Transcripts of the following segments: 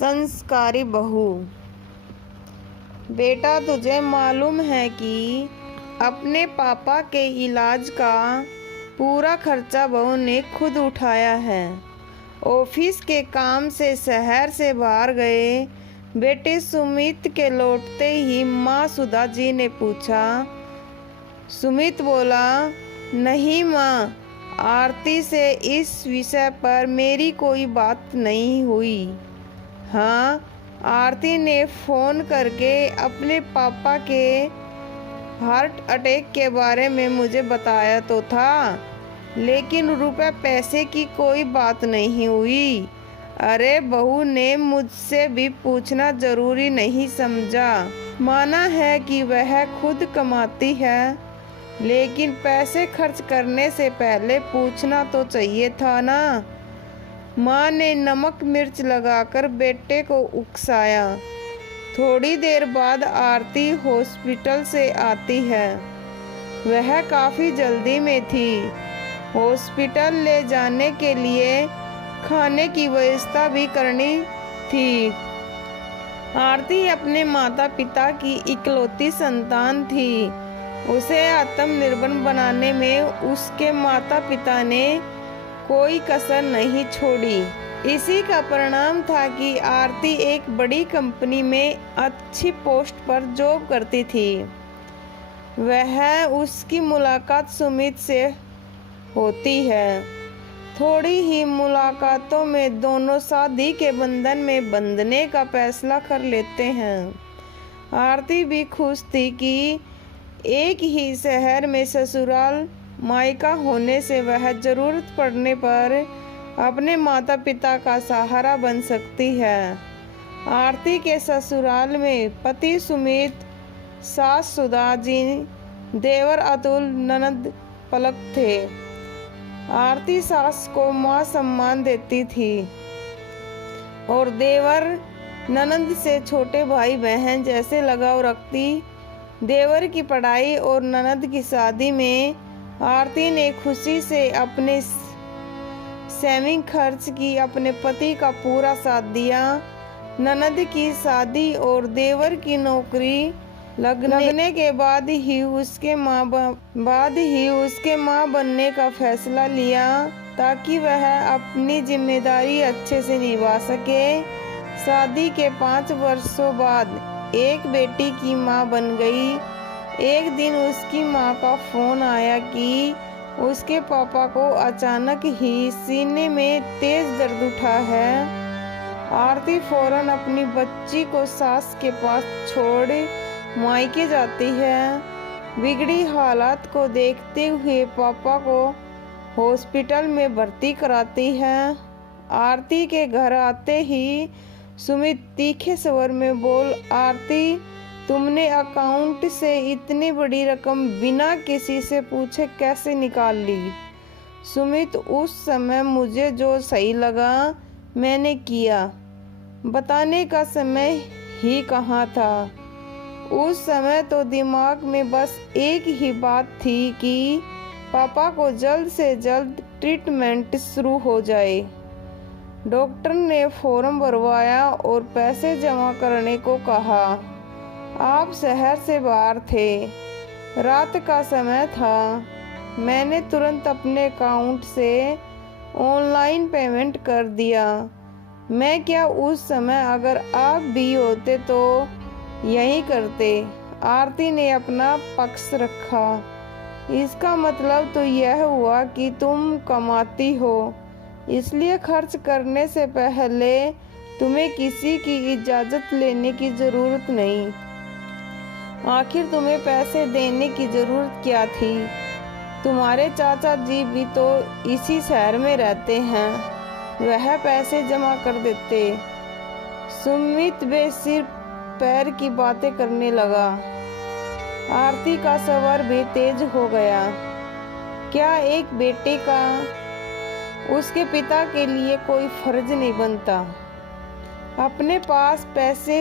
संस्कारी बहू। बेटा, तुझे मालूम है कि अपने पापा के इलाज का पूरा खर्चा बहू ने खुद उठाया है। ऑफिस के काम से शहर से बाहर गए बेटे सुमित के लौटते ही माँ सुधा जी ने पूछा। सुमित बोला, नहीं माँ, आरती से इस विषय पर मेरी कोई बात नहीं हुई। हाँ, आरती ने फ़ोन करके अपने पापा के हार्ट अटैक के बारे में मुझे बताया तो था, लेकिन रुपए पैसे की कोई बात नहीं हुई। अरे बहू ने मुझसे भी पूछना ज़रूरी नहीं समझा। माना है कि वह खुद कमाती है, लेकिन पैसे खर्च करने से पहले पूछना तो चाहिए था ना। माँ ने नमक मिर्च लगाकर बेटे को उकसाया। थोड़ी देर बाद आरती हॉस्पिटल से आती है। वह काफ़ी जल्दी में थी। हॉस्पिटल ले जाने के लिए खाने की व्यवस्था भी करनी थी। आरती अपने माता पिता की इकलौती संतान थी। उसे आत्मनिर्भर बनाने में उसके माता पिता ने कोई कसर नहीं छोड़ी। इसी का परिणाम था कि आरती एक बड़ी कंपनी में अच्छी पोस्ट पर जॉब करती थी। वह उसकी मुलाकात सुमित से होती है। थोड़ी ही मुलाकातों में दोनों शादी के बंधन में बंधने का फैसला कर लेते हैं। आरती भी खुश थी कि एक ही शहर में ससुराल मायका होने से वह ज़रूरत पड़ने पर अपने माता पिता का सहारा बन सकती है। आरती के ससुराल में पति सुमित, सास सुधा जी, देवर अतुल, ननद पलक थे। आरती सास को मां सम्मान देती थी और देवर ननद से छोटे भाई बहन जैसे लगाव रखती। देवर की पढ़ाई और ननद की शादी में आरती ने खुशी से अपने सेविंग खर्च की, अपने पति का पूरा साथ दिया। ननद की शादी और देवर की नौकरी लगने के बाद ही उसके माँ बनने का फैसला लिया, ताकि वह अपनी जिम्मेदारी अच्छे से निभा सके। शादी के 5 वर्षों बाद एक बेटी की माँ बन गई। एक दिन उसकी माँ का फोन आया कि उसके पापा को अचानक ही सीने में तेज दर्द उठा है। आरती फौरन अपनी बच्ची को सास के पास छोड़ मायके जाती है। बिगड़ी हालात को देखते हुए पापा को हॉस्पिटल में भर्ती कराती है। आरती के घर आते ही सुमित तीखे स्वर में बोल, आरती, तुमने अकाउंट से इतनी बड़ी रकम बिना किसी से पूछे कैसे निकाल ली? सुमित, उस समय मुझे जो सही लगा मैंने किया। बताने का समय ही कहाँ था। उस समय तो दिमाग में बस एक ही बात थी कि पापा को जल्द से जल्द ट्रीटमेंट शुरू हो जाए। डॉक्टर ने फॉर्म भरवाया और पैसे जमा करने को कहा। आप शहर से बाहर थे, रात का समय था। मैंने तुरंत अपने अकाउंट से ऑनलाइन पेमेंट कर दिया। मैं क्या, उस समय अगर आप भी होते तो यही करते। आरती ने अपना पक्ष रखा। इसका मतलब तो यह हुआ कि तुम कमाती हो, इसलिए खर्च करने से पहले तुम्हें किसी की इजाज़त लेने की ज़रूरत नहीं। आखिर तुम्हें पैसे देने की ज़रूरत क्या थी? तुम्हारे चाचा जी भी तो इसी शहर में रहते हैं, वह पैसे जमा कर देते। सुमित बेसिर पैर की बातें करने लगा। आरती का स्वर भी तेज हो गया। क्या एक बेटे का उसके पिता के लिए कोई फर्ज नहीं बनता? अपने पास पैसे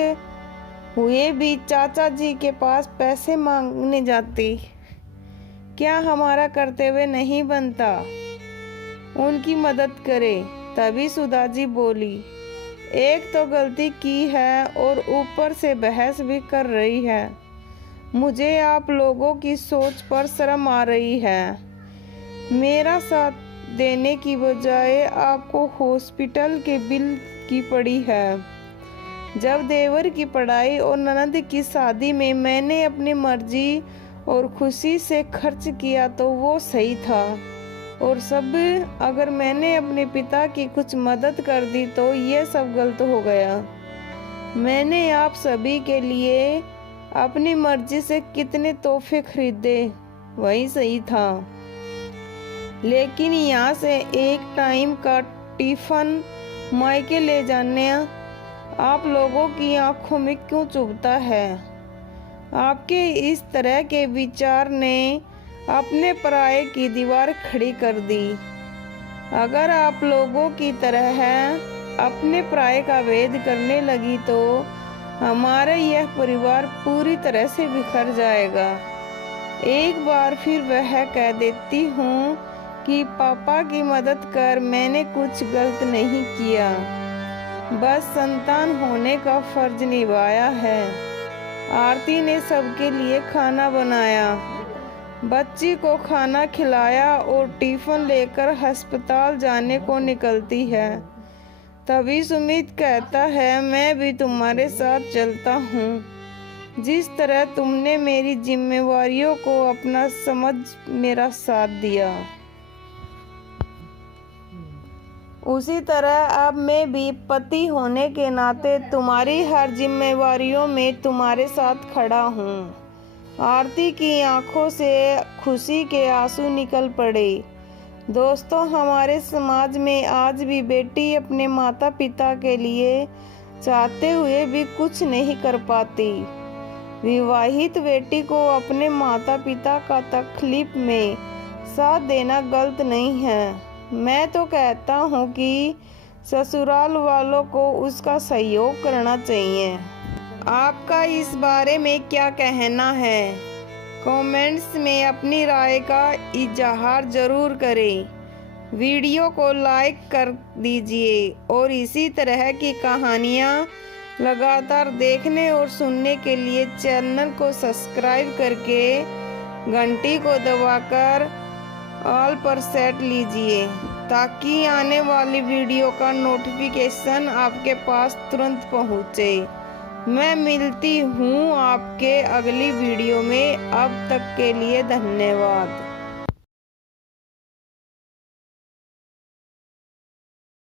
हुए भी चाचा जी के पास पैसे मांगने जाती। क्या हमारा कर्तव्य नहीं बनता उनकी मदद करे? तभी सुधा जी बोली, एक तो गलती की है और ऊपर से बहस भी कर रही है। मुझे आप लोगों की सोच पर शर्म आ रही है। मेरा साथ देने की बजाय आपको हॉस्पिटल के बिल की पड़ी है। जब देवर की पढ़ाई और ननद की शादी में मैंने अपनी मर्जी और खुशी से खर्च किया तो वो सही था, और सब अगर मैंने अपने पिता की कुछ मदद कर दी तो ये सब गलत हो गया। मैंने आप सभी के लिए अपनी मर्जी से कितने तोहफे खरीदे, वही सही था। लेकिन यहाँ से एक टाइम का टिफिन मायके ले जाने आप लोगों की आंखों में क्यों चुभता है? आपके इस तरह के विचार ने अपने पराये की दीवार खड़ी कर दी। अगर आप लोगों की तरह अपने पराये का भेद करने लगी तो हमारा यह परिवार पूरी तरह से बिखर जाएगा। एक बार फिर वह कह देती हूँ कि पापा की मदद कर, मैंने कुछ गलत नहीं किया, बस संतान होने का फर्ज निभाया है। आरती ने सबके लिए खाना बनाया, बच्ची को खाना खिलाया और टिफिन लेकर अस्पताल जाने को निकलती है। तभी सुमित कहता है, मैं भी तुम्हारे साथ चलता हूँ। जिस तरह तुमने मेरी जिम्मेवारियों को अपना समझ मेरा साथ दिया, उसी तरह अब मैं भी पति होने के नाते तुम्हारी हर जिम्मेवारियों में तुम्हारे साथ खड़ा हूँ। आरती की आंखों से खुशी के आंसू निकल पड़े। दोस्तों, हमारे समाज में आज भी बेटी अपने माता पिता के लिए चाहते हुए भी कुछ नहीं कर पाती। विवाहित बेटी को अपने माता पिता का तकलीफ में साथ देना गलत नहीं है। मैं तो कहता हूँ कि ससुराल वालों को उसका सहयोग करना चाहिए। आपका इस बारे में क्या कहना है? कमेंट्स में अपनी राय का इजहार जरूर करें। वीडियो को लाइक कर दीजिए और इसी तरह की कहानियाँ लगातार देखने और सुनने के लिए चैनल को सब्सक्राइब करके घंटी को दबाकर ऑल पर सेट लीजिए, ताकि आने वाली वीडियो का नोटिफिकेशन आपके पास तुरंत पहुँचे। मैं मिलती हूँ आपके अगली वीडियो में। अब तक के लिए धन्यवाद।